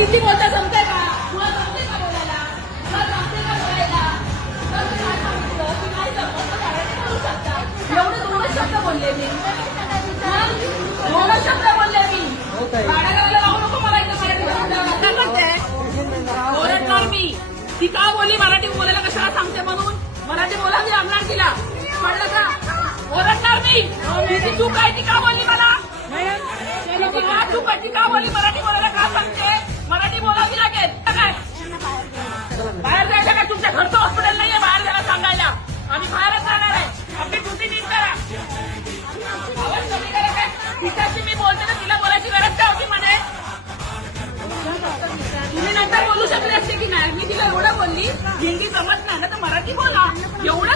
हिंदी बोलता जमते का? तुला जमते का बोलायला? तुला जमते का बोलायला? तर मी काय सांगितलं की नाही जमत तर मराठी बोलू शकता. एवढे 2 शब्द बोलले मी. 2 शब्द बोलले मी. गाड्या करायला लावू नको मला इथं मराठी बोलायला. ओरडणार मी. ती का बोलली मराठी बोलायला कशाला सांगते म्हणून? मराठी बोला मी आणणार तिला. कळलं का? ओरडणार मी. ती चूक आहे ती का बोलली मला? चूक आहे ती का बोलली? मराठी बोलायला का सांगते? मराठी बोलावी लागेल काय? बाहेर जायचं का? तुमच्या घरचं हॉस्पिटल नाहीये बाहेर जायला सांगायला. आम्ही बाहेरच जाणार आहे. आपली ड्युटी नीट करा. आवाज कमी करा काय? तिच्याशी मी बोलते तर तिला बोलायची गरज काय होती म्हणे? तुम्ही नंतर बोलू शकले असते की नाही? मी तिला एवढं बोलली हिंदी जमत नाही ना तर मराठी बोला एवढं